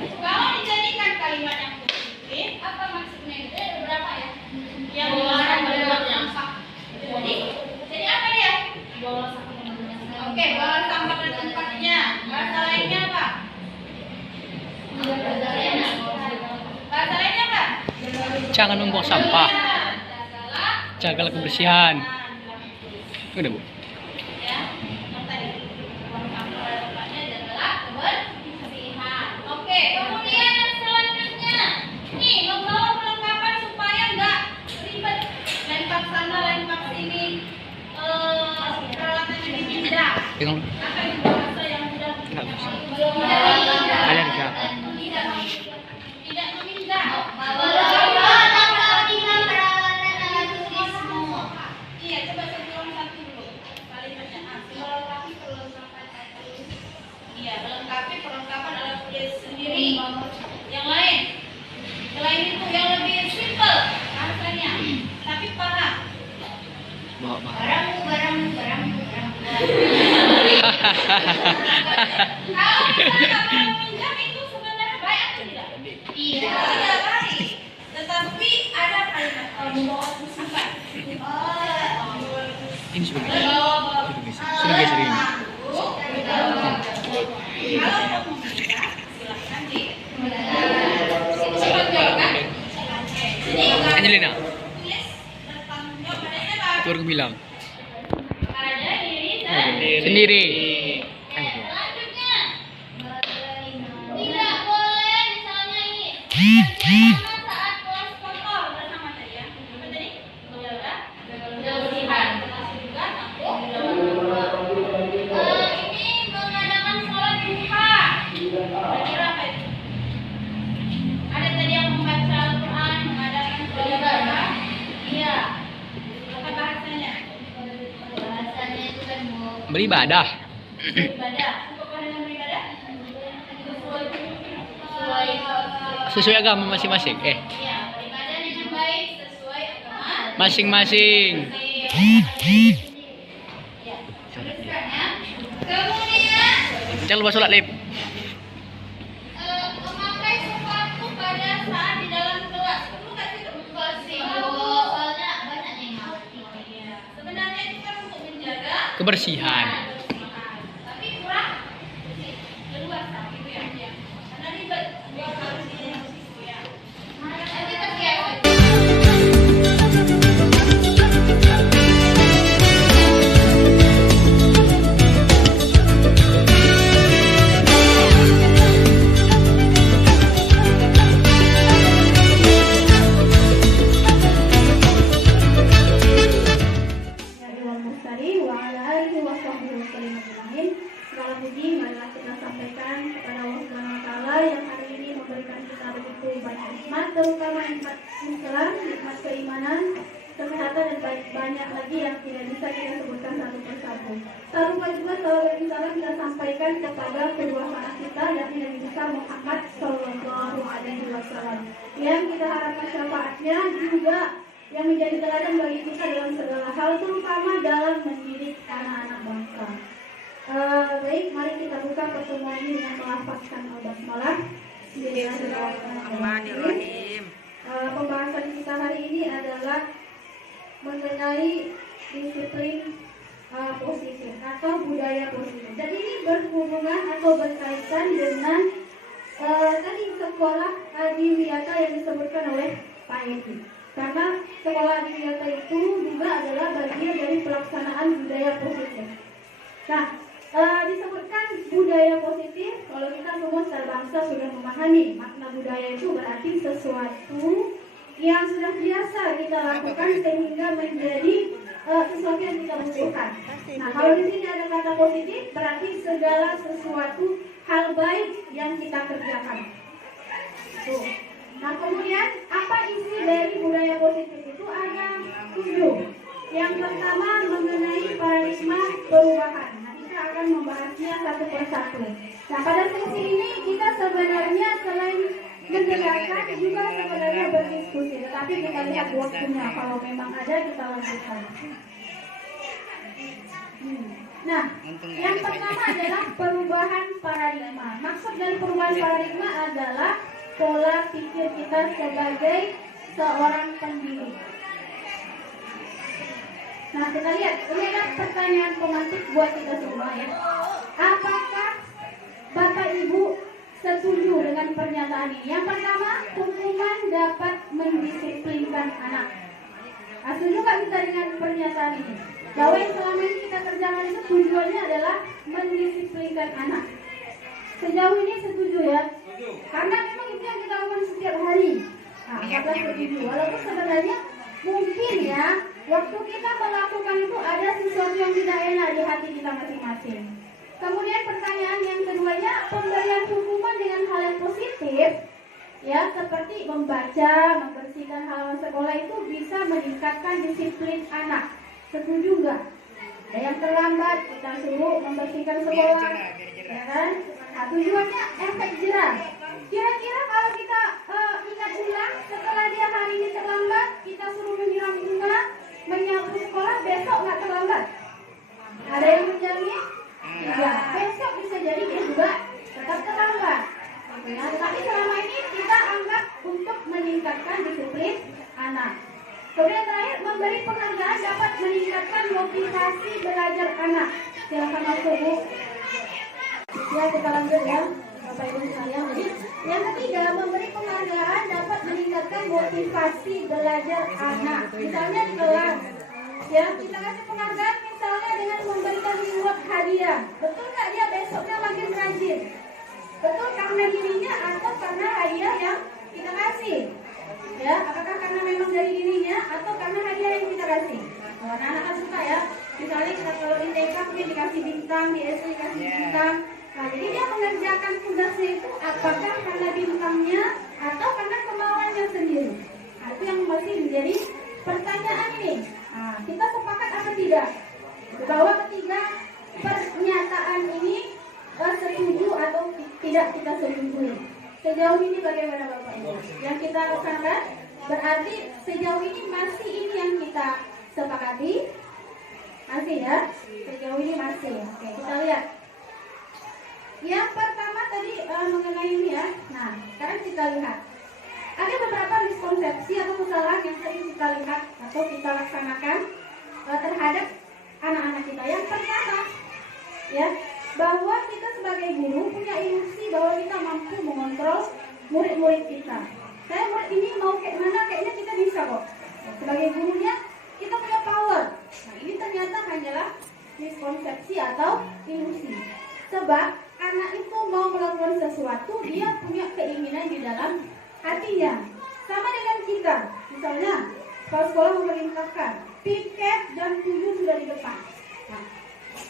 Kalau dijadikan kalimat yang positif, apa maksudnya itu? Ada berapa ya? Yang dilarang berbuat sampah. Jadi apa dia? Oke, bawa sampah ke tempatnya. Bahasa lainnya apa? Bahasa lainnya apa? Jangan membuang sampah. Jagalah kebersihan. Udah, Bu. Ya, yang tadi. Buang sampah pada tempatnya, jagalah kebersihan. Oke, kemudian yang selanjutnya. Nih, membawa perlengkapan supaya nggak ribet. Lempar sana, lempar sini. Peralatan yang dipindah. Pegang. Apa yang bahasa yang mudah? Nggak bisa. Tidak. Kalian enggak. Tidak memindah. Iya, coba saya ulang satu dulu. Kalimatnya melengkapi perlengkapan alat tulis. Iya, melengkapi perlengkapan alat tulis sendiri. Yang lain, selain itu yang lebih simple rasanya, tapi paham. Bawa. Barang. Kalau misalkan meminjam itu sebenarnya baik atau tidak? Iya. Tidak baik. Tetapi ada kalimat membawa musibah. Ini sudah guys. Membawa Sudah guys hari ini. Kalau mau meminjam, silakan di kan? Angelina, Tulis bertanggung jawab pada siapa? itu baru bilang. Pada diri Sendiri. Selanjutnya, tidak boleh misalnya ini bersama saat kelas kotor bersama tadi ya. Apa tadi? Menjaga kebersihan. Termasuk juga ini mengadakan sholat duha. Kira-kira apa itu? Ada tadi yang membaca Al-Quran, mengadakan sholat duha. Iya. Apa bahasanya? Bahasanya itu kan Beribadah. beribadah. Apakah dengan beribadah? Sesuai agama masing-masing. Iya, beribadah dengan baik sesuai agama Masing-masing. Ya, teruskan ya. Kemudian Jangan lupa sholat, Lip. memakai sepatu pada saat di dalam kelas. Perlu nggak sih itu? Soalnya banyak yang ngerti. Iya. Sebenarnya itu kan untuk menjaga Kebersihan. tapi kurang leluasa gitu ya. Karena ribet, dia harus ini situ ya. Nanti terbiasa. Segala puji marilah kita sampaikan kepada Allah Subhanahu wa taala yang hari ini memberikan kita begitu banyak nikmat, terutama nikmat Islam, nikmat keimanan, kesehatan dan banyak lagi yang tidak bisa kita sebutkan satu persatu. Tak lupa juga salawat dan salam kita sampaikan kepada kedua anak kita yakni Nabi besar Muhammad Sallallahu Alaihi Wasallam yang kita harapkan syafaatnya juga yang menjadi teladan bagi kita dalam segala hal, terutama dalam mendidik anak-anak bangsa. Baik, mari kita buka pertemuan ini dengan melafazkan al-basmalah. Bismillahirrahmanirrahim. Pembahasan kita hari ini adalah mengenai disiplin positif atau budaya positif. Dan ini berhubungan atau berkaitan dengan tadi sekolah adiwiyata yang disebutkan oleh Pak Edi. Karena sekolah adiwiyata itu juga adalah bagian dari pelaksanaan budaya positif. Nah, disebutkan budaya positif, kalau kita semua secara bangsa sudah memahami makna budaya itu berarti sesuatu yang sudah biasa kita lakukan sehingga menjadi sesuatu yang kita butuhkan. Nah, kalau di sini ada kata positif, berarti segala sesuatu hal baik yang kita kerjakan. Tuh. Nah, kemudian apa isi dari budaya positif itu? Ada 7. Yang pertama mengenai paradigma perubahan. Nah, kita akan membahasnya satu persatu. Nah, pada sesi ini kita sebenarnya selain mendengarkan juga sebenarnya berdiskusi. Tetapi kita lihat waktunya. Kalau memang ada kita lanjutkan. Nah, yang pertama adalah perubahan paradigma. Maksud dari perubahan paradigma adalah pola pikir kita sebagai seorang pendidik. Nah, kita lihat, ini ada pertanyaan pemantik buat kita semua ya. Apakah Bapak Ibu setuju dengan pernyataan ini? Yang pertama, hukuman dapat mendisiplinkan anak. Setuju nggak kita dengan pernyataan ini? Bahwa yang selama ini kita kerjakan itu tujuannya adalah mendisiplinkan anak. Sejauh ini setuju ya? Karena memang itu yang kita lakukan setiap hari. Nah, apakah setuju? Walaupun sebenarnya mungkin ya, waktu kita melakukan itu ada sesuatu yang tidak enak di hati kita masing-masing. Kemudian pertanyaan yang keduanya, pemberian hukuman dengan hal yang positif, ya seperti membaca, membersihkan halaman sekolah itu bisa meningkatkan disiplin anak. Setuju nggak? Ada yang terlambat, kita suruh membersihkan sekolah, ya kan? Nah, tujuannya efek jerah. Kira-kira kalau kita ingat ulang, setelah dia hari ini terlambat, kita suruh menyiram bunga, menyapu sekolah, besok nggak terlambat? Ada yang menjamin? Tidak. Besok bisa jadi dia juga tetap terlambat. Ya, tapi selama ini kita anggap untuk meningkatkan disiplin anak. Kemudian terakhir, memberi penghargaan dapat meningkatkan motivasi belajar anak. Silakan masuk Bu. Ya, kita lanjut ya, Bapak Ibu sekalian. Jadi yang ketiga, memberi penghargaan dapat meningkatkan motivasi belajar anak. Misalnya di kelas, ya kita kasih penghargaan misalnya dengan memberikan reward hadiah. Betul nggak dia besoknya makin rajin? Betul karena dirinya atau karena hadiah yang kita kasih? Ya, apakah karena memang dari dirinya atau karena hadiah yang kita kasih? Kalau anak-anak kan suka ya, misalnya kita kalau di TK mungkin dikasih bintang, di SD dikasih bintang. Nah, jadi dia mengerjakan tugasnya itu apakah karena bintangnya atau karena kemauannya sendiri? Nah, itu yang masih menjadi pertanyaan ini. Nah, kita sepakat apa tidak? Bahwa ketiga pernyataan ini setuju atau tidak kita setujui. Sejauh ini bagaimana Bapak Ibu? Yang kita lakukan berarti sejauh ini masih ini yang kita sepakati? Masih ya? Sejauh ini masih. Oke, kita lihat. Yang pertama tadi mengenai ini ya. Nah, sekarang kita lihat. Ada beberapa miskonsepsi atau kesalahan yang sering kita lihat atau kita laksanakan terhadap anak-anak kita. Yang pertama, ya, bahwa kita sebagai guru punya ilusi bahwa kita mampu mengontrol murid-murid kita. Saya murid ini mau kayak mana, kayaknya kita bisa kok. Sebagai gurunya, kita punya power. Nah, ini ternyata hanyalah miskonsepsi atau ilusi. Sebab anak itu mau melakukan sesuatu, dia punya keinginan di dalam hatinya. Sama dengan kita. Misalnya, kalau sekolah memerintahkan piket jam 7 sudah di depan. Nah,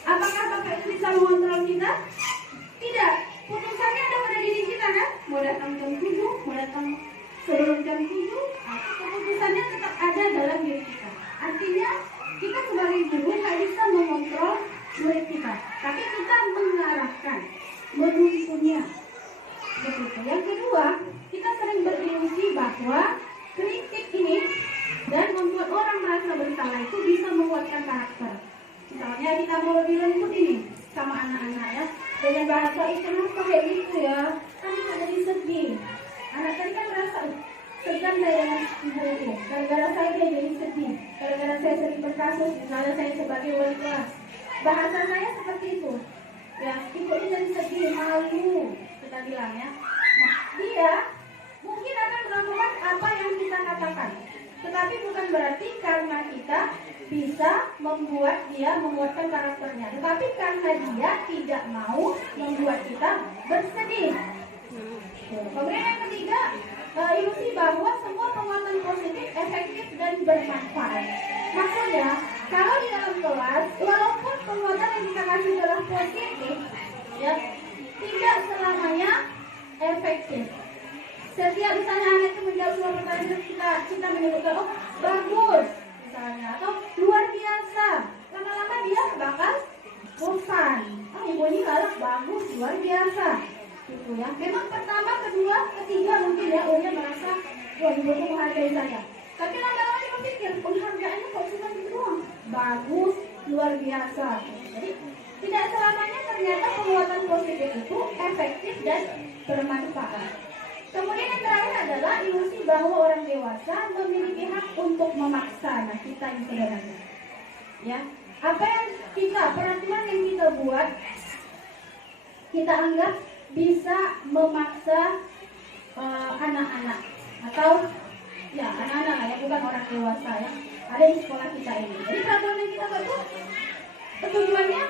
apakah Bapak itu bisa mengontrol kita? Tidak. Putusannya ada pada diri kita kan? Mau datang jam 7, mau datang sebelum jam 7, keputusannya tetap ada dalam diri kita. Artinya, kita sebagai guru tidak bisa mengontrol murid kita. Tapi kita mengarahkan, menuntunnya. Begitu. Yang kedua, kita sering berilusi bahwa kritik ini dan membuat orang merasa bersalah itu bisa menguatkan karakter. Misalnya kita mau lebih lembut ini sama anak-anak ya, dengan bahasa kenapa kayak gitu ya, kan kita jadi sedih. Anak tadi kan merasa segan saya dengan ibu itu, gara-gara saya dia jadi sedih, gara-gara saya sering berkasus, misalnya saya sebagai wali kelas. Bahasa saya seperti itu, ya ibu ini jadi sedih, malu, kita bilang ya. Nah, dia mungkin akan melakukan apa yang kita katakan, tetapi bukan berarti karena kita bisa membuat dia menguatkan karakternya, tetapi karena dia tidak mau membuat kita bersedih. Kemudian yang ketiga, ilusi bahwa semua penguatan positif efektif dan bermanfaat. Maksudnya, kalau di dalam kelas, walaupun penguatan yang kita kasih adalah positif, ya tidak selamanya efektif. Setiap misalnya anak itu menjawab sebuah pertanyaan, kita menyebutkan, oh bagus misalnya, atau luar biasa. Lama-lama dia bakal bosan. Oh ibu ini galak, bagus, luar biasa. Gitu ya. Memang pertama, kedua, ketiga mungkin ya, dia merasa, wah ibu itu menghargai saya. Tapi lama-lama dia pikir, penghargaannya kok cuma gitu doang. Bagus, luar biasa. Jadi tidak selamanya ternyata penguatan positif itu efektif dan bermanfaat. Kemudian yang terakhir adalah ilusi bahwa orang dewasa memiliki hak untuk memaksa. Nah, kita yang sebenarnya, ya, apa yang peraturan yang kita buat, kita anggap bisa memaksa anak-anak atau ya anak-anak ya, bukan orang dewasa yang ada di sekolah kita ini. Jadi peraturan yang kita buat itu tujuannya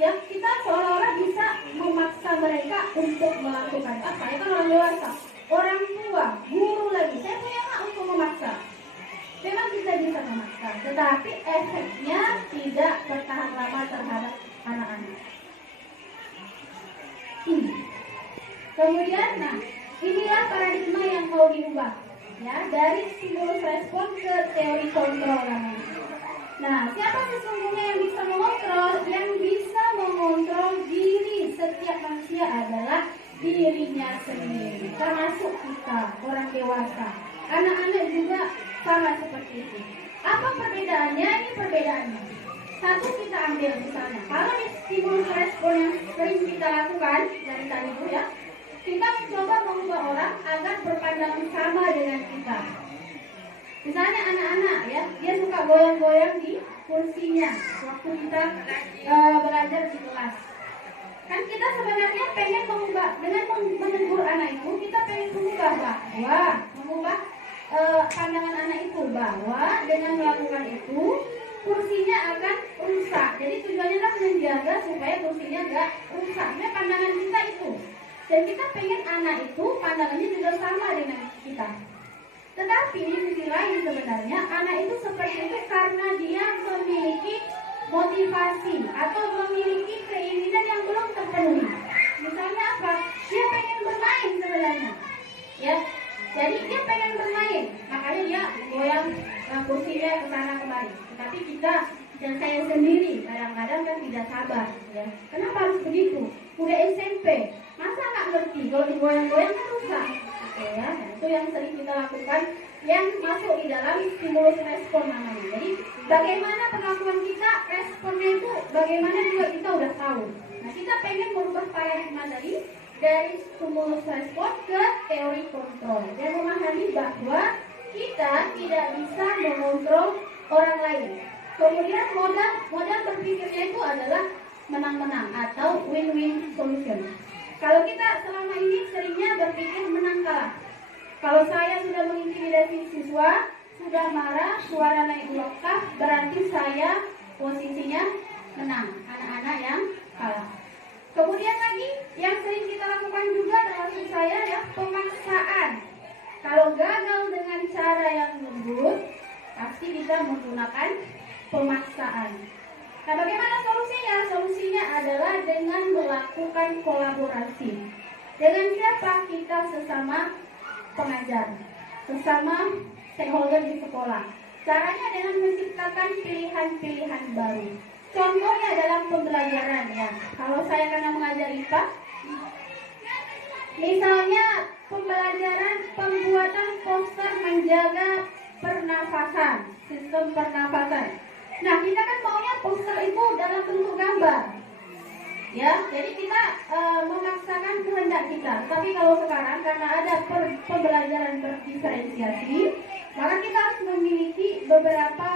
ya kita seolah-olah bisa memaksa mereka untuk melakukan apa ya, kan orang dewasa, orang tua, guru lagi, saya punya hak untuk memaksa. Memang kita bisa memaksa, tetapi efeknya tidak bertahan lama terhadap anak-anak. Kemudian, nah inilah paradigma yang mau diubah, ya, dari stimulus respon ke teori kontrol namanya. Nah, siapa sesungguhnya yang bisa mengontrol? Yang bisa mengontrol diri setiap manusia adalah dirinya sendiri, termasuk kita, orang dewasa. Anak-anak juga sama seperti itu. Apa perbedaannya? Ini perbedaannya. Satu, kita ambil misalnya, kalau di stimulus respon yang sering kita lakukan dari tadi itu ya, kita mencoba mengubah orang agar berpandangan sama dengan kita. Misalnya anak-anak ya, dia suka goyang-goyang di kursinya waktu kita belajar di kelas. Kan kita sebenarnya pengen mengubah, dengan menegur anak itu, kita pengen mengubah pandangan anak itu bahwa dengan melakukan itu kursinya akan rusak. Jadi tujuannya adalah menjaga supaya kursinya nggak rusak. Nah, pandangan kita itu, dan kita pengen anak itu pandangannya juga sama dengan kita. Tetapi di sisi lain sebenarnya anak itu seperti itu karena dia memiliki motivasi atau memiliki keinginan yang belum terpenuhi. Misalnya apa? Dia pengen bermain sebenarnya, ya. Jadi dia pengen bermain, makanya dia goyang kursinya ke sana kemari. Tetapi kita dan saya sendiri kadang-kadang kan tidak sabar, ya. Kenapa harus begitu? Udah SMP, masa nggak ngerti kalau digoyang-goyang kan rusak, ya. Nah, itu yang sering kita lakukan, yang masuk di dalam stimulus respon namanya. Jadi bagaimana perlakuan kita, responnya itu bagaimana juga kita udah tahu. Nah, kita pengen merubah paradigma dari stimulus respon ke teori kontrol dan memahami bahwa kita tidak bisa mengontrol orang lain. Kemudian modal berpikirnya itu adalah menang-menang atau win-win solution. Kalau kita selama ini seringnya berpikir menang kalah. Kalau saya sudah mengintimidasi siswa, sudah marah, suara naik 2 oktav, berarti saya posisinya menang, anak-anak yang kalah. Kemudian lagi yang sering kita lakukan juga termasuk saya ya, pemaksaan. Kalau gagal dengan cara yang lembut, pasti kita menggunakan pemaksaan. Nah, bagaimana solusinya? Solusinya adalah dengan melakukan kolaborasi. Dengan siapa? Kita sesama pengajar, sesama stakeholder di sekolah. Caranya dengan menciptakan pilihan-pilihan baru. Contohnya dalam pembelajaran ya. Kalau saya karena mengajar IPA, misalnya pembelajaran pembuatan poster menjaga pernafasan, sistem pernafasan. Nah, kita kan maunya poster itu dalam bentuk gambar, ya. Jadi kita memaksakan kehendak kita. Tapi kalau sekarang karena ada pembelajaran berdiferensiasi, maka kita harus memiliki beberapa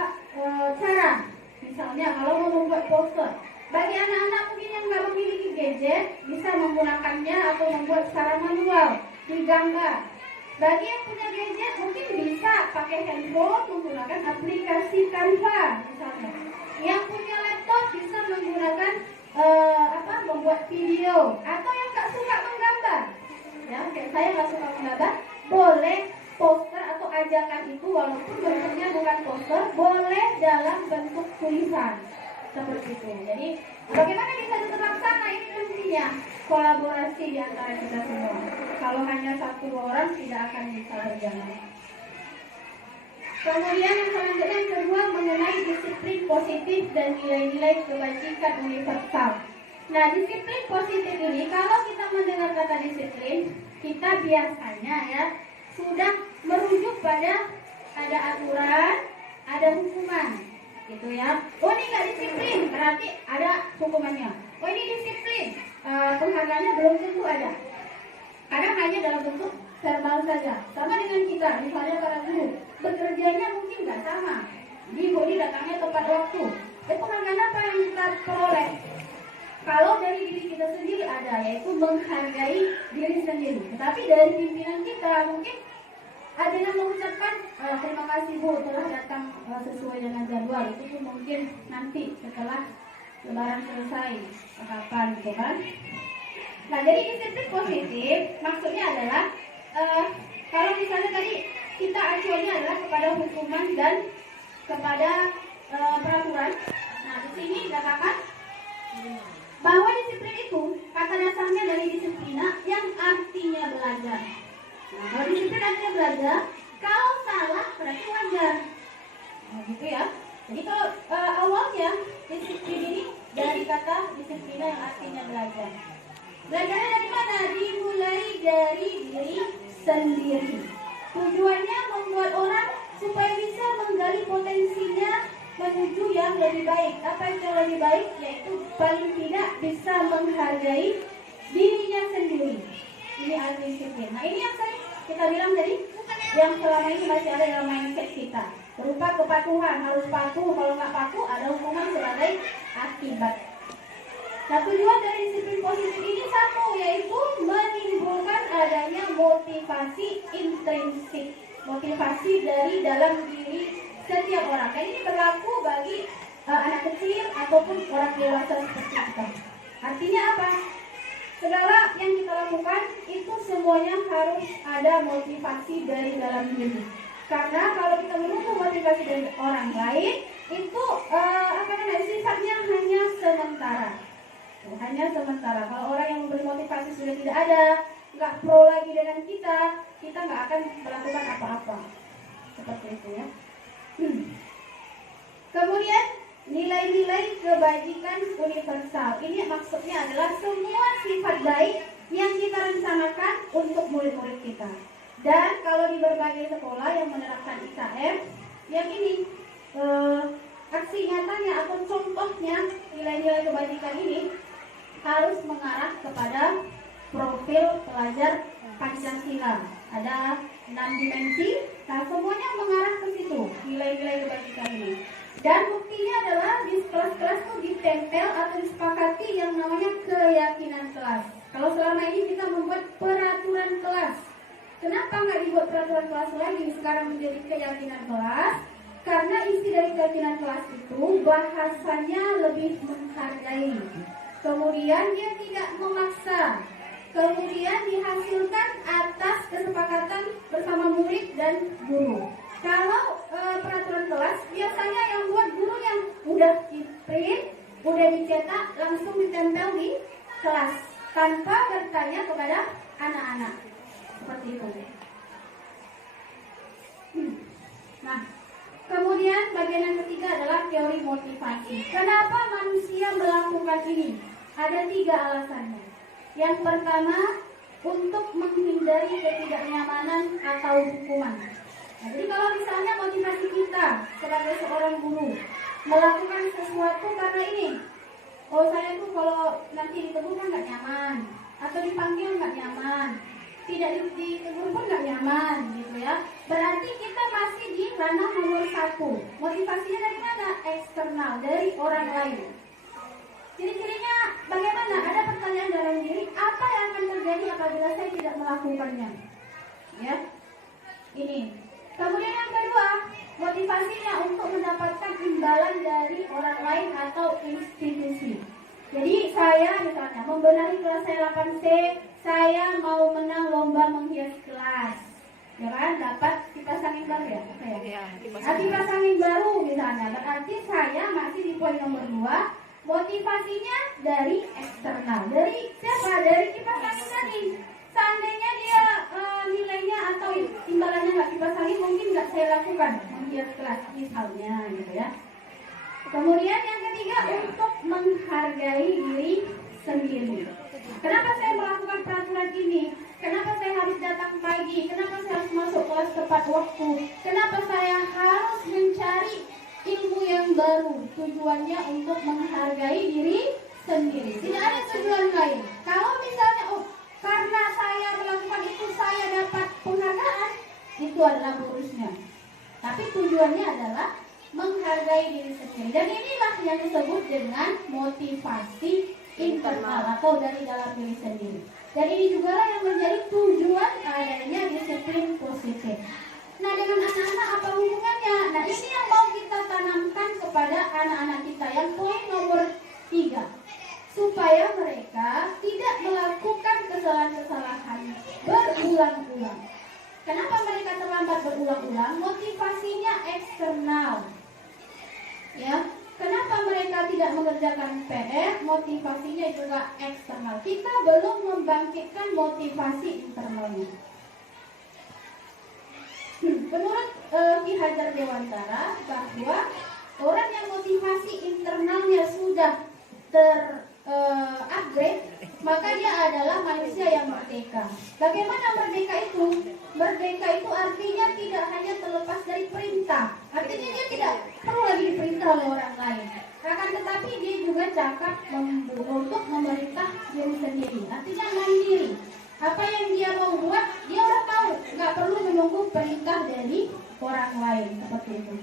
cara. Misalnya kalau mau membuat poster, bagi anak-anak mungkin yang nggak memiliki gadget bisa menggunakannya atau membuat secara manual digambar. Bagi yang punya gadget mungkin bisa pakai handphone menggunakan aplikasi Canva misalnya. Yang punya laptop bisa menggunakan membuat video. Atau yang nggak suka menggambar, ya kayak saya nggak suka menggambar, boleh poster atau ajakan itu walaupun bentuknya bukan poster, boleh dalam bentuk tulisan seperti itu. Jadi bagaimana bisa terlaksana? Ini kuncinya kolaborasi di antara kita semua. Kalau hanya 1-2 orang tidak akan bisa berjalan. Kemudian yang selanjutnya yang kedua mengenai disiplin positif dan nilai-nilai kebajikan universal. Nah, disiplin positif ini kalau kita mendengar kata disiplin, kita biasanya ya sudah merujuk pada ada aturan, ada hukuman, gitu ya. Oh, ini nggak disiplin, berarti ada hukumannya. Oh ini disiplin, penghargaannya belum tentu ada. Kadang hanya dalam bentuk verbal saja. Sama dengan kita, misalnya para guru, bekerjanya mungkin nggak sama. Ibu ini datangnya tepat waktu. Penghargaan apa yang kita peroleh? Kalau dari diri kita sendiri ada, yaitu menghargai diri sendiri. Tetapi dari pimpinan kita mungkin ada yang mengucapkan terima kasih Bu telah datang sesuai dengan jadwal. Itu pun mungkin nanti setelah lebaran selesai, kapan gitu kan? Nah, jadi disiplin positif maksudnya adalah kalau misalnya tadi kita acuannya adalah kepada hukuman dan kepada peraturan. Nah, di sini dikatakan bahwa disiplin itu kata dasarnya dari disiplina yang artinya belajar. Nah, kalau disiplin artinya belajar, kalau salah berarti wajar. Nah, gitu ya. Jadi kalau awalnya disiplin ini dari kata disiplina yang artinya belajar. Belajarnya dari mana? Dimulai dari diri sendiri. Tujuannya membuat orang supaya bisa menggali potensinya menuju yang lebih baik. Apa yang lebih baik? Yaitu paling tidak bisa menghargai dirinya sendiri. Ini arti disiplin. Nah ini yang tadi kita bilang tadi, yang selama ini masih ada dalam mindset kita. Berupa kepatuhan, harus patuh. Kalau nggak patuh ada hukuman sebagai akibat. Nah tujuan dari disiplin positif ini satu, yaitu menimbulkan adanya motivasi intrinsik. Motivasi dari dalam diri setiap orang. Dan ini berlaku bagi anak kecil ataupun orang dewasa seperti kita. Artinya apa? Segala yang kita lakukan itu semuanya harus ada motivasi dari dalam diri. Karena kalau kita menunggu motivasi dari orang lain, itu sifatnya hanya sementara. Hanya sementara. Kalau orang yang memberi motivasi sudah tidak ada, nggak pro lagi dengan kita nggak akan melakukan apa-apa. Seperti itu ya. Kemudian nilai-nilai kebajikan universal. Ini maksudnya adalah semua sifat baik yang kita rencanakan untuk murid-murid kita. Dan kalau di berbagai sekolah yang menerapkan IKM, yang ini aksi nyatanya atau contohnya nilai-nilai kebajikan ini harus mengarah kepada profil pelajar Pancasila. Ada 6 dimensi, nah semuanya mengarah ke situ nilai-nilai kebajikan ini. Dan buktinya adalah di kelas-kelas itu ditempel atau disepakati yang namanya keyakinan kelas. Kalau selama ini kita membuat peraturan kelas, kenapa nggak dibuat peraturan kelas lagi, sekarang menjadi keyakinan kelas? Karena isi dari keyakinan kelas itu bahasanya lebih menghargai. Kemudian dia tidak memaksa. Kemudian dihasilkan atas kesepakatan bersama murid dan guru. Kalau peraturan kelas biasanya yang buat guru yang udah di-print, udah dicetak, langsung ditempel di kelas tanpa bertanya kepada anak-anak. Seperti itu. Nah, kemudian bagian yang ketiga adalah teori motivasi. Kenapa manusia melakukan ini? Ada 3 alasannya. Yang pertama, untuk menghindari ketidaknyamanan atau hukuman. Nah, jadi kalau misalnya motivasi kita sebagai seorang guru melakukan sesuatu karena ini, oh saya tuh kalau nanti ditegur kan nggak nyaman, atau dipanggil nggak nyaman, tidak ditegur pun nggak nyaman, gitu ya. Berarti kita masih di ranah nomor 1. Motivasinya dari mana? Eksternal, dari orang lain. Ciri-cirinya bagaimana? Ada pertanyaan dalam diri, apa yang akan terjadi apabila saya tidak melakukannya? Ya, ini. Kemudian yang kedua, motivasinya untuk mendapatkan imbalan dari orang lain atau institusi. Jadi saya misalnya membenahi kelas saya 8C, saya mau menang lomba menghias kelas, ya kan? Dapat kipas angin baru ya? Apa ya? Kipas angin baru misalnya. Berarti saya masih di poin nomor 2. Motivasinya dari eksternal, dari siapa? Dari kipas angin tadi. Seandainya dia nilainya atau imbalannya nggak kipas angin, mungkin nggak saya lakukan menghias kelas misalnya, gitu ya. Kemudian yang ketiga, untuk menghargai diri sendiri. Kenapa saya melakukan peraturan ini? Kenapa saya harus datang pagi? Kenapa saya harus masuk kelas tepat waktu? Kenapa saya harus mencari ilmu yang baru? Tujuannya untuk menghargai diri sendiri. Tidak ada tujuan lain. Kalau misalnya, oh, karena saya melakukan itu saya dapat penghargaan, itu adalah bonusnya. Tapi tujuannya adalah menghargai diri sendiri. Dan inilah yang disebut dengan motivasi internal atau dari dalam diri sendiri. Dan ini juga lah yang menjadi tujuan adanya disiplin positif. Nah, dengan anak-anak apa hubungannya? Nah, ini yang mau kita tanamkan kepada anak-anak kita. Yang poin nomor 3, supaya mereka tidak melakukan kesalahan-kesalahan berulang-ulang. Kenapa mereka terlambat berulang-ulang? Motivasinya eksternal. Ya, kenapa mereka tidak mengerjakan PR? Motivasinya juga eksternal. Kita belum membangkitkan motivasi internalnya. Menurut Ki Hajar Dewantara, bahwa orang yang motivasi internalnya sudah upgrade, maka dia adalah manusia yang merdeka. Bagaimana merdeka itu? Merdeka itu artinya tidak hanya terlepas dari perintah. Artinya dia tidak perlu lagi diperintah oleh orang lain. Akan tetapi dia juga cakap untuk memerintah diri sendiri. Artinya mandiri. Apa yang dia mau buat, dia udah tahu. Nggak perlu menunggu perintah dari orang lain. Seperti itu.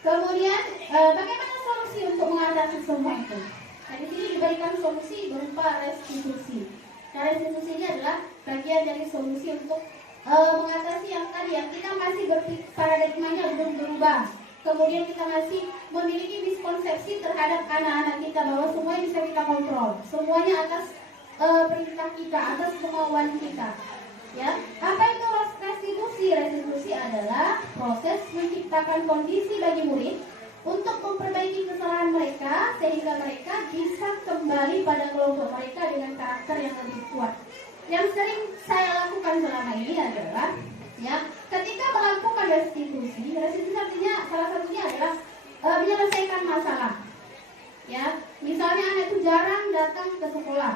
Kemudian, bagaimana solusi untuk mengatasi semua itu? Nah, di sini diberikan solusi berupa restitusi. Nah, restitusi ini adalah bagian dari solusi untuk mengatasi yang tadi, yang kita masih paradigmanya belum berubah. Kemudian kita masih memiliki miskonsepsi terhadap anak-anak kita bahwa semuanya bisa kita kontrol, semuanya atas perintah kita, atas kemauan kita. Ya, apa itu restitusi? Restitusi adalah proses menciptakan kondisi bagi murid untuk memperbaiki kesalahan mereka sehingga mereka bisa kembali pada kelompok mereka dengan karakter yang lebih kuat. Yang sering saya lakukan selama ini adalah, ya, ketika melakukan restitusi artinya salah satunya adalah menyelesaikan masalah. Ya, misalnya anak itu jarang datang ke sekolah.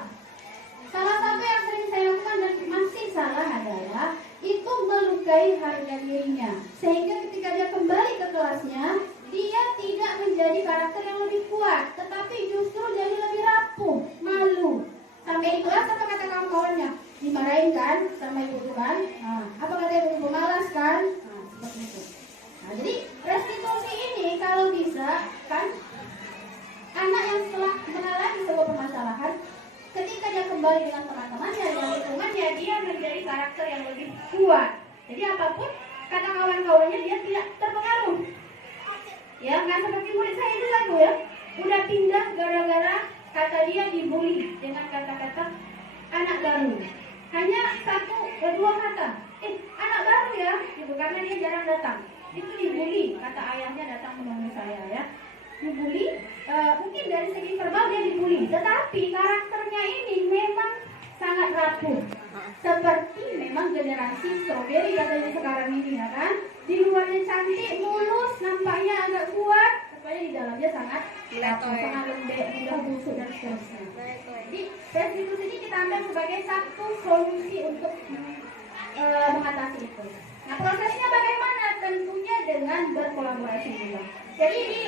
Salah satu yang sering saya lakukan dan masih salah adalah itu melukai harga dirinya, sehingga ketika dia kembali ke kelasnya, dia tidak menjadi karakter yang lebih kuat, tetapi justru jadi lebih rapuh, malu. Sampai di kelas apa kata kawan-kawannya? Dimarahin kan sama ibu kan? Nah, apa kata ibu? Malas kan? Nah, seperti itu. Nah, jadi restitusi ini kalau bisa kan, anak yang setelah mengalami sebuah permasalahan, ketika dia kembali dengan teman-temannya dan lingkungannya, dia menjadi karakter yang lebih kuat. Jadi apapun kata kawan-kawannya, dia tidak terpengaruh. Ya, nggak seperti murid saya itu satu ya, udah pindah gara-gara kata dia dibully dengan kata-kata anak baru. Hanya dua kata, anak baru ya, gitu, karena dia jarang datang. Itu dibully, kata ayahnya datang menemui saya ya. Dibully, mungkin dari segi verbal dia dibully, tetapi karakternya ini memang sangat rapuh. Seperti memang generasi strawberry katanya sekarang ini ya kan. Di luarnya cantik, mulus, nampaknya agak kuat, tapi di dalamnya sangat rapuh, sangat lembek, mudah busuk dan seterusnya. Jadi restitusi ini kita ambil sebagai satu solusi untuk mengatasi itu. Nah, prosesnya bagaimana? Tentunya dengan berkolaborasi juga. Jadi di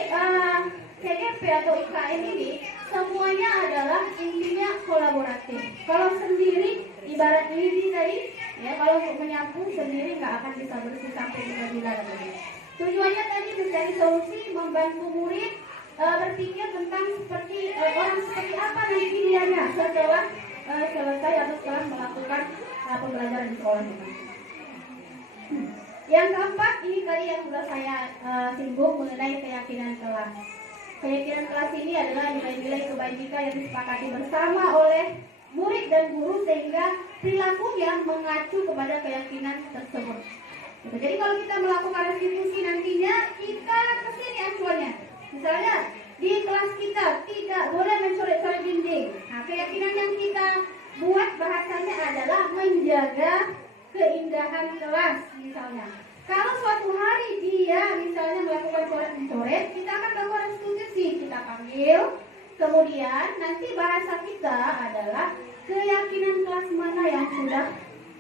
CGP atau IKM ini semuanya adalah intinya kolaboratif. Kalau sendiri, ibarat lidi tadi, ya, kalau untuk menyapu sendiri nggak akan bisa bersih sampai bila-bila. Tujuannya tadi mencari solusi, membantu murid berpikir tentang orang seperti apa nanti pilihannya setelah selesai atau setelah melakukan pembelajaran di sekolah kita. Yang keempat, ini tadi yang sudah saya singgung mengenai keyakinan kelas. Keyakinan kelas ini adalah nilai-nilai kebajikan yang disepakati bersama oleh murid dan guru sehingga perilakunya mengacu kepada keyakinan tersebut. Jadi kalau kita melakukan restitusi nantinya, kita kesini acuannya. Misalnya di kelas kita tidak boleh mencoret-coret dinding. Nah, keyakinan yang kita buat bahasanya adalah menjaga keindahan kelas misalnya. Kalau suatu hari dia misalnya melakukan coret-mencoret, kita akan melakukan restitusi, kita panggil. Kemudian nanti bahasa kita adalah keyakinan kelas mana yang sudah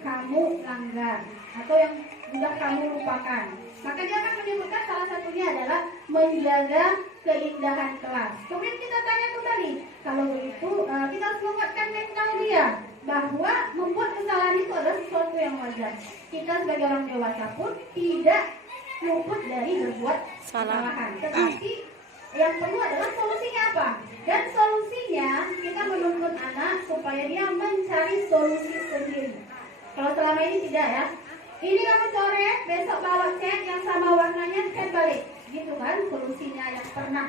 kamu langgar atau yang sudah kamu lupakan. Maka dia akan menyebutkan salah satunya adalah menjaga keindahan kelas. Kemudian kita tanya kembali, kalau itu kita harus menguatkan mental dia bahwa membuat kesalahan itu adalah sesuatu yang wajar. Kita sebagai orang dewasa pun tidak luput dari berbuat kesalahan. Tetapi yang perlu adalah solusinya apa? Dan solusinya kita menuntut anak supaya dia mencari solusi sendiri. Kalau selama ini tidak ya, ini kamu coret, besok bawa cat yang sama warnanya, cat balik. Gitu kan solusinya yang pernah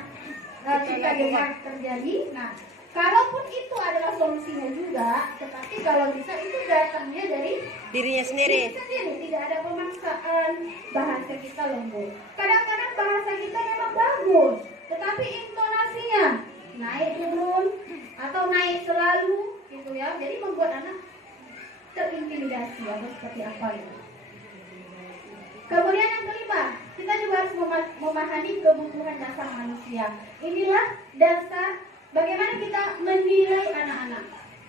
kita dengar terjadi. Nah, kalaupun itu adalah solusinya juga, tetapi kalau bisa itu datangnya dari dirinya sendiri. Tidak ada pemaksaan. Bahasa kita lembut. Kadang-kadang bahasa kita memang bagus, tetapi intonasinya naik turun atau naik selalu gitu ya. Jadi membuat anak terintimidasi atau seperti apa itu. Kemudian yang kelima, kita juga harus memahami kebutuhan dasar manusia. Inilah dasar bagaimana kita menilai anak-anak.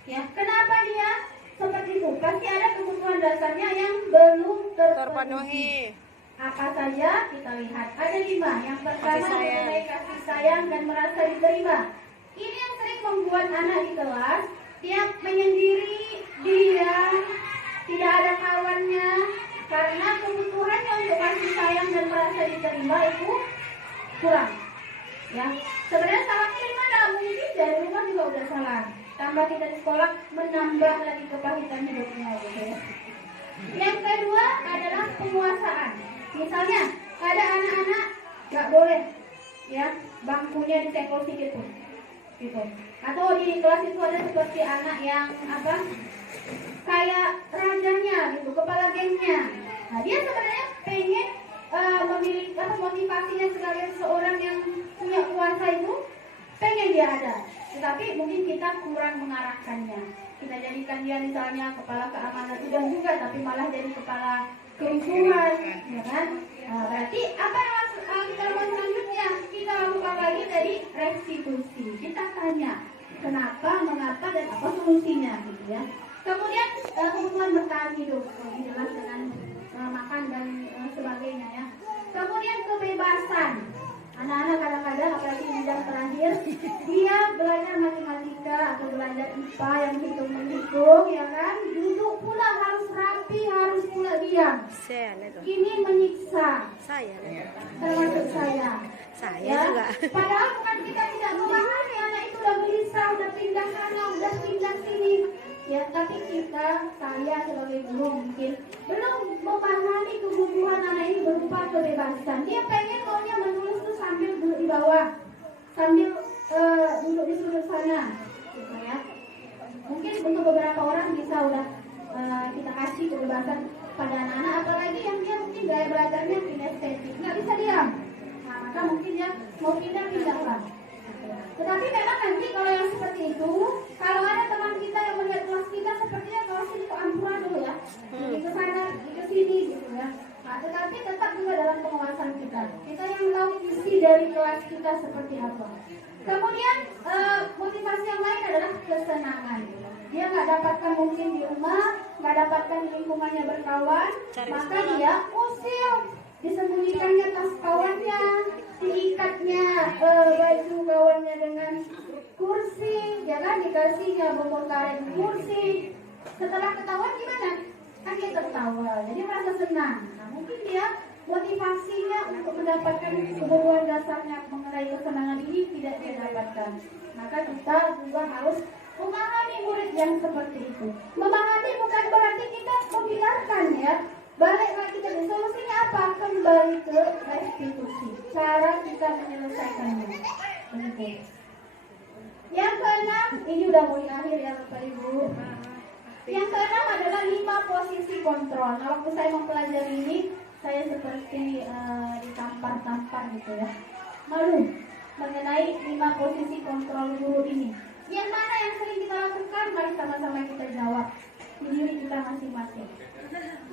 Ya, kenapa dia seperti itu? Pasti ada kebutuhan dasarnya yang belum terpenuhi. Apa saja kita lihat? Ada 5. Yang pertama mengenai kasih sayang dan merasa diterima. Ini yang sering membuat anak di kelas dia menyendiri, diam, tidak ada kawannya, karena kebutuhannya untuk kasih sayang dan merasa diterima itu kurang. Ya, sebenarnya salahnya dari mana? Mungkin dari rumah juga udah salah. Tambah kita di sekolah menambah lagi kepahitan hidupnya gitu ya. Yang kedua adalah penguasaan. Misalnya ada anak-anak nggak boleh ya bangkunya disekol sedikit pun, gitu. Atau di kelas itu ada seperti anak yang apa kayak rajanya gitu, kepala gengnya. Nah dia sebenarnya pengen memiliki motivasinya sekalian seorang yang punya kuasa itu pengen dia ada, tetapi mungkin kita kurang mengarahkannya. Kita jadikan dia misalnya kepala keamanan udah juga, tapi malah jadi kepala kerusuhan, ya kan? Nah, berarti apa yang kita lakukan selanjutnya? Kita lakukan lagi dari restitusi. Kita tanya kenapa, mengapa, dan apa solusinya, gitu ya. Kemudian kebutuhan bertahan hidup, jelas dengan makan dan sebagainya ya. Kemudian kebebasan. Anak-anak kadang-kadang apalagi di bidang terakhir dia belajar matematika atau belajar IPA yang hitung-menghitung ya kan, duduk pula harus rapi, harus pula diam. Ini menyiksa termasuk saya ya. Juga. Padahal bukan kita tidak memahami anak itu udah gelisah, udah pindah sana, udah pindah sini ya, tapi saya sebagai guru mungkin belum memahami kebutuhan anak ini berupa kebebasan. Dia pengen maunya menulis tuh sambil duduk di bawah, sambil duduk di sudut sana gitu ya. Mungkin untuk beberapa orang bisa udah kita kasih kebebasan pada anak-anak, apalagi yang dia mungkin gaya belajarnya kinestetik, nggak bisa diam. Nah maka mungkin dia mau pindah lah. Tetapi memang nanti kalau yang seperti itu, kalau ada teman kita yang melihat kelas kita sepertinya kelas ini kok amburadul ya, ke sana, ke sini gitu ya. Nah, tetapi tetap juga dalam pengawasan kita. Kita yang tahu isi dari kelas kita seperti apa. Kemudian motivasi yang lain adalah kesenangan. Dia nggak dapatkan mungkin di rumah, nggak dapatkan di lingkungannya berkawan, maka dia usil, disembunyikannya tas kawannya, diikatnya baju kawannya dengan kursi, ya kan, dikasihnya bongkar karet kursi. Setelah ketahuan gimana? Kan dia tertawa, jadi merasa senang. Nah mungkin dia motivasinya untuk mendapatkan kebutuhan dasarnya mengenai kesenangan ini tidak dia dapatkan. Maka kita juga harus memahami murid yang seperti itu. Memahami bukan berarti kita membiarkan ya. Balik lagi tadi, solusinya apa? Kembali ke restitusi. Cara kita menyelesaikannya. Begitu. Yang keenam, ini udah mau di akhir ya Bapak Ibu. Yang keenam adalah 5 posisi kontrol. Nah, waktu saya mempelajari ini, saya seperti ditampar-tampar gitu ya. Malu mengenai 5 posisi kontrol guru ini. Yang mana yang sering kita lakukan? Mari sama-sama kita jawab di diri kita masing-masing.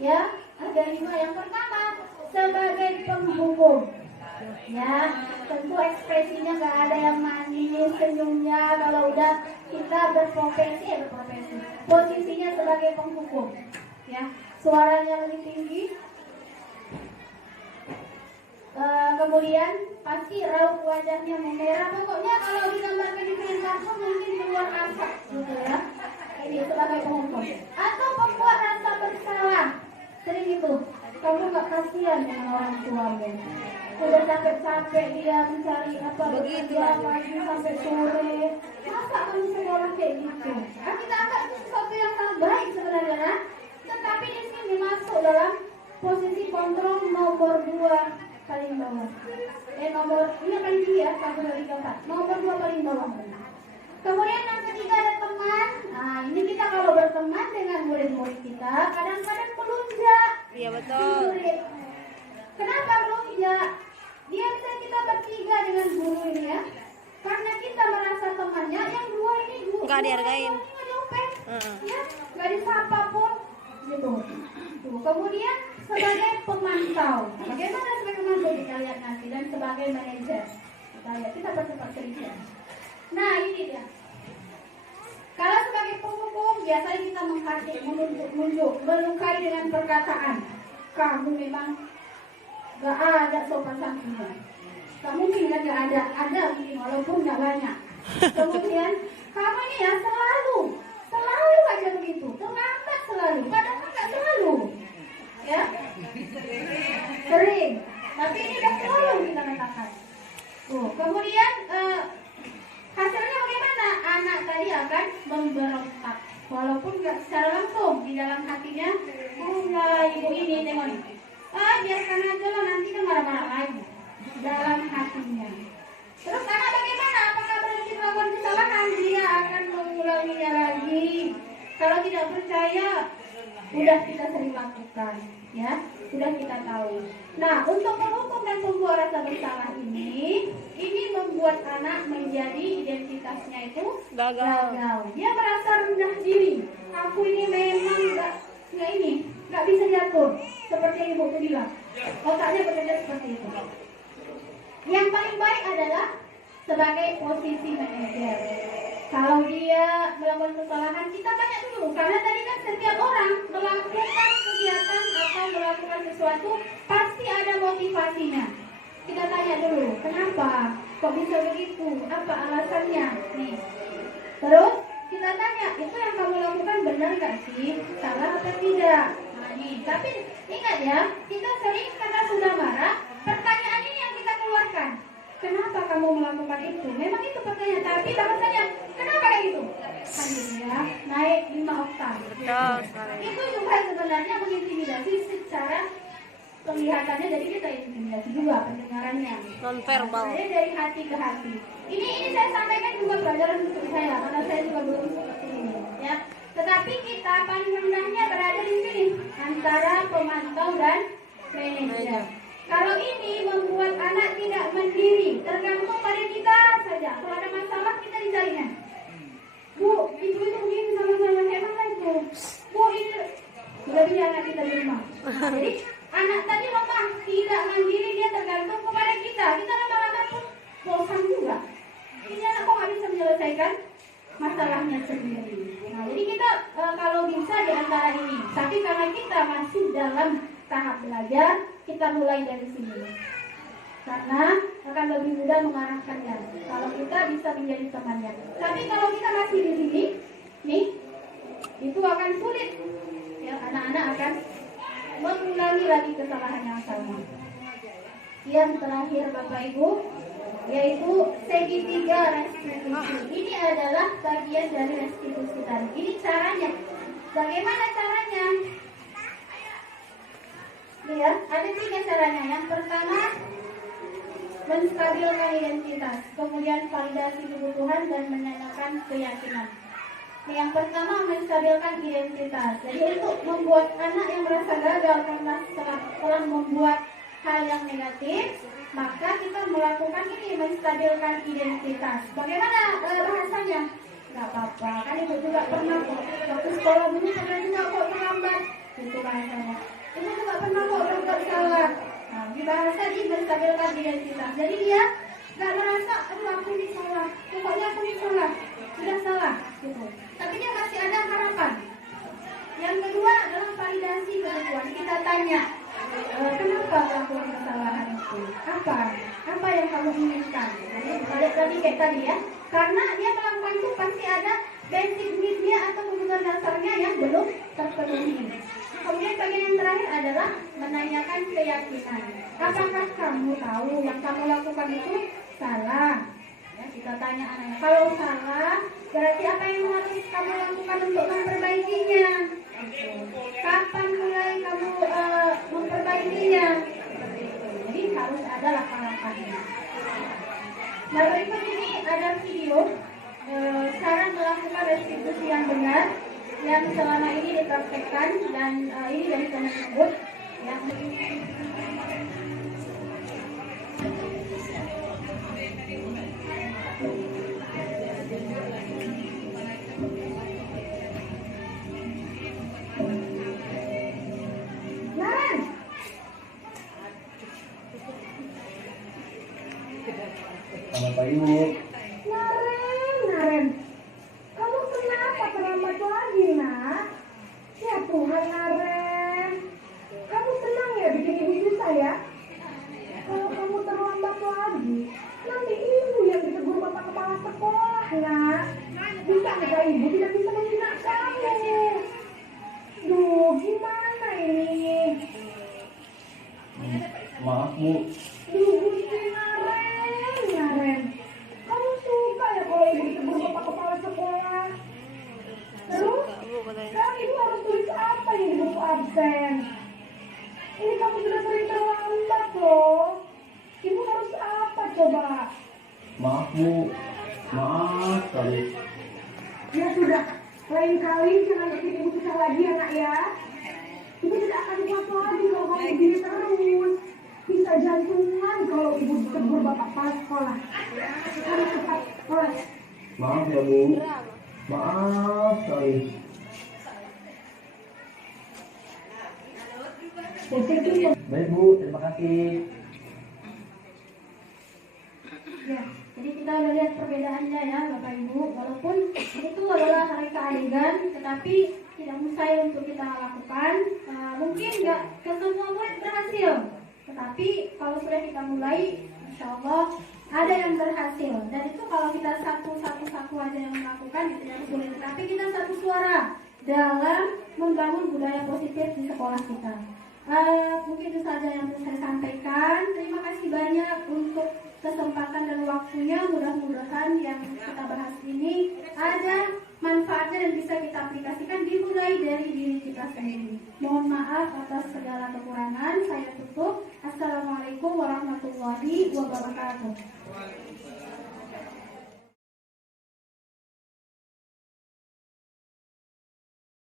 Ya, ada 5. Yang pertama, sebagai penghukum. Ya, tentu ekspresinya nggak ada yang manis, senyumnya. Kalau udah kita berprofesi, posisinya sebagai penghukum. Ya, suaranya lebih tinggi, Kemudian pasti raut wajahnya memerah. Pokoknya kalau digambarkan di film kartun mungkin keluar asap gitu ya. Ini sebagai pengukur. Atau membuat rasa bersalah. Sering itu. Kamu nggak kasihan dengan orang tuamu. Udah capek-capek dia mencari apa bekerja pagi sampai sore. Masa kamu sekolah kayak gitu? Kita anggap itu sesuatu yang sangat baik sebenarnya, nah. Tetapi di sini masuk dalam posisi kontrol nomor 2 paling bawah. Nomor ini paling tinggi ya, 1, 2, 3, 4. Nomor 2 paling bawah. Kemudian yang ketiga ada teman. Nah, ini kita kalau berteman dengan murid-murid kita, kadang-kadang melunjak. Iya betul. Kenapa melunjak? Dia bisa kita bertiga dengan guru ini ya. Karena kita merasa temannya yang dua ini Nggak dihargain. Nggak diupet, ya, nggak disapa pun, gitu. Tuh, kemudian sebagai pemantau, bagaimana sebagai pemantau kita lihat nanti dan sebagai manajer kita lihat kita percepat cerita. Nah ini dia. Kalau sebagai penghukum biasanya kita mengkritik, menunjuk, melukai dengan perkataan. Kamu memang gak ada sopan santunnya. Gak mungkin kan gak ada mungkin walaupun gak banyak. Kemudian kamu ini ya selalu aja begitu, terlambat selalu, padahal gak selalu, ya sering. Tapi ini udah selalu kita katakan. Kemudian hasilnya bagaimana? Anak tadi akan memberontak, walaupun nggak secara langsung di dalam hatinya. Ibu ini tengok nih. Biarkan aja lah, nanti kan marah-marah lagi dalam hatinya. Terus anak bagaimana? Apakah berhenti melakukan kesalahan? Dia akan mengulanginya lagi. Kalau tidak percaya, udah kita sering lakukan, ya, sudah kita tahu. Nah, untuk menghukum dan membuat rasa bersalah ini membuat anak menjadi identitasnya itu gagal. Dia merasa rendah diri. Aku ini memang nggak bisa diatur. Seperti yang ibu bilang, otaknya bekerja seperti itu. Yang paling baik adalah sebagai posisi manajer. Kalau dia melakukan kesalahan, kita tanya dulu. Karena tadi kan setiap orang melakukan kegiatan atau melakukan sesuatu pasti ada motivasinya. Kita tanya dulu, kenapa? Kok bisa begitu? Apa alasannya? Nih. Terus kita tanya, itu yang kamu lakukan benar nggak sih? Salah atau tidak? Nah nih, tapi ingat ya, kita sering karena sudah marah, pertanyaan ini yang kita keluarkan. Kenapa kamu melakukan itu? Memang itu pertanyaan, tapi bahasanya kenapa kayak gitu? Ya, naik 5 oktav. Itu juga sebenarnya mengintimidasi secara kelihatannya, jadi kita intimidasi juga pendengarannya. Non-verbal. Saya dari hati ke hati. Ini saya sampaikan juga pelajaran untuk saya, karena saya juga belum seperti ini, ya. Tetapi kita paling rendahnya berada di sini antara pemantau dan manajer. Kalau ini membuat anak tidak mandiri, tergantung pada kita saja. Kalau ada masalah kita dicarinya. Bu, itu begini sama saya, kayak mana itu? Bu, ini sudah bisa anak kita di rumah. Jadi anak tadi lemah, tidak mandiri, dia tergantung kepada kita. Kita lama-lama pun bosan juga. Ini anak kok nggak bisa menyelesaikan masalahnya sendiri. Nah, jadi kita kalau bisa di antara ini. Tapi karena kita masih dalam tahap belajar, kita mulai dari sini. Karena akan lebih mudah mengarahkannya kalau kita bisa menjadi temannya. Tapi kalau kita masih di sini, nih, itu akan sulit. Ya, anak-anak akan mengulangi lagi kesalahan yang sama. Yang terakhir Bapak Ibu, yaitu segitiga restitusi. Ini adalah bagian dari restitusi tadi. Ini caranya. Bagaimana caranya? Ya, ada 3 caranya. Yang pertama, menstabilkan identitas, kemudian validasi kebutuhan dan menanyakan keyakinan. Yang pertama, menstabilkan identitas. Jadi untuk membuat anak yang merasa gagal karena telah membuat hal yang negatif, maka kita melakukan ini, menstabilkan identitas. Bagaimana bahasanya? Gak apa-apa, kan ibu juga pernah kok waktu sekolah bunyi pernah juga kok terlambat, itu bahasanya. Ibu juga pernah kok berbuat salah. Nah, di bahasa ini menstabilkan identitas. Jadi dia gak merasa, aduh aku ini salah, pokoknya aku ini salah, sudah salah, gitu. Tapi dia masih ada harapan. Yang kedua adalah validasi kebutuhan. Kita tanya, kenapa melakukan kesalahan? Apa yang kamu inginkan? Jadi balik lagi kayak tadi ya. Karena dia melakukan itu pasti ada basic need-nya atau kebutuhan dasarnya yang belum terpenuhi. Kemudian bagian yang terakhir adalah menanyakan keyakinan. Apakah kamu tahu yang kamu lakukan itu salah? Ya, kita tanya anaknya. Kalau salah, berarti apa yang harus kamu lakukan untuk memperbaikinya? Kapan mulai kamu memperbaikinya? Jadi harus ada langkah-langkahnya. Nah, berikut ini ada video cara melakukan restitusi yang benar yang selama ini dipraktekkan dan ini dari Kemenhub yang Selamat pagi, Bu. Naren, kamu kenapa terlambat lagi, nak? Ya Tuhan, Naren, kamu senang ya bikin ibu susah ya? Kalau kamu terlambat lagi, nanti ibu yang ditegur bapak kepala sekolah, nak. Bisa nggak ibu tidak bisa membina kamu? Duh, gimana ini? Maaf, Bu. Duh, Gusti Naren, kamu suka ya kalau ibu ditegur bapak kepala sekolah? Terus, sekarang ibu harus tulis apa ini di buku absen? Ini kamu sudah sering terlambat loh. Ibu harus apa coba? Maaf, Bu. Maaf sekali. Ya sudah, lain kali jangan bikin ibu susah lagi ya nak ya. Ibu tidak akan kuat lagi kalau kamu begini terus. Bisa jantungan kalau ibu ditegur bapak kepala sekolah. Harus cepat sekolah. Maaf ya, Bu. Maaf sekali. Baik, Bu. Terima kasih. Ya, jadi kita udah lihat perbedaannya ya Bapak Ibu. Walaupun itu adalah hari keadegan, tetapi tidak mustahil untuk kita lakukan. Mungkin nggak ke semua murid berhasil, tetapi kalau sudah kita mulai, insya Allah ada yang berhasil. Dan itu kalau kita satu aja yang melakukan, itu tidak sulit. Tapi kita satu suara dalam membangun budaya positif di sekolah kita. Mungkin itu saja yang bisa saya sampaikan. Terima kasih banyak untuk kesempatan dan waktunya. Mudah-mudahan yang kita bahas ini ada manfaatnya dan bisa kita aplikasikan dimulai dari diri kita sendiri. Mohon maaf atas segala kekurangan. Saya tutup. Assalamualaikum warahmatullahi wabarakatuh.